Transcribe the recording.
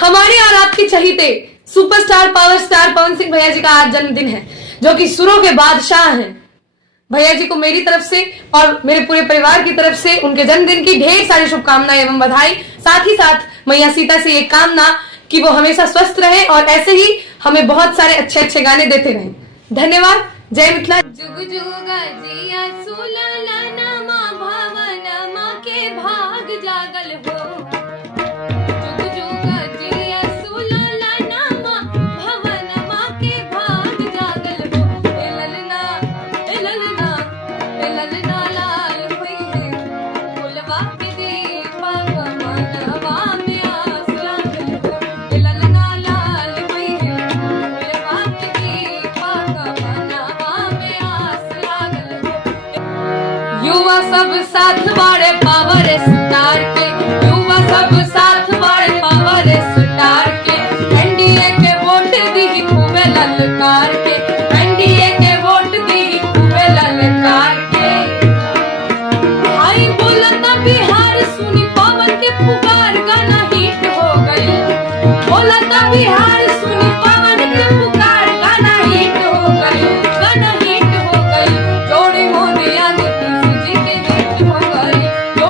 हमारे और आपके चहीते superstar power star Pawan Singh भैया जी का आज जन्मदिन है, जो कि सुरों के बादशाह हैं। भैया जी को मेरी तरफ से और मेरे पूरे परिवार की तरफ से उनके जन्मदिन की ढेर सारी शुभकामनाएं एवं बधाई। साथ ही साथ मैया सीता से ये कामना कि वो हमेशा स्वस्थ रहे और ऐसे ही हमें बहुत सारे अच्छे अच्छे गाने देते रहें। धन्यवाद। जय मिथिला। जुग जुग जिया सुललनमा भवनमा के भाग जागल हो। जुग जुग जिया सुललनमा भवनमा के भाग जागल हो। ए ललना ए ललना ए ललना लाल हुई है फुलवा के दीपक मनवा में आस लागल हो। ए ललना लाल हुई है फुलवा के दीपक मनवा में आस लागल हो। युवा सब साथ बाड़े पावर स्टार के, युवा सब साथ बाड़े पावर स्टार के। एनडीए के वोट दी खूबे ललकार के, एनडीए के वोट दी खूबे ललकार के। आई बोलता बिहार सुनी पवन के पुकार गाना हिट हो गई। बोलता बिहार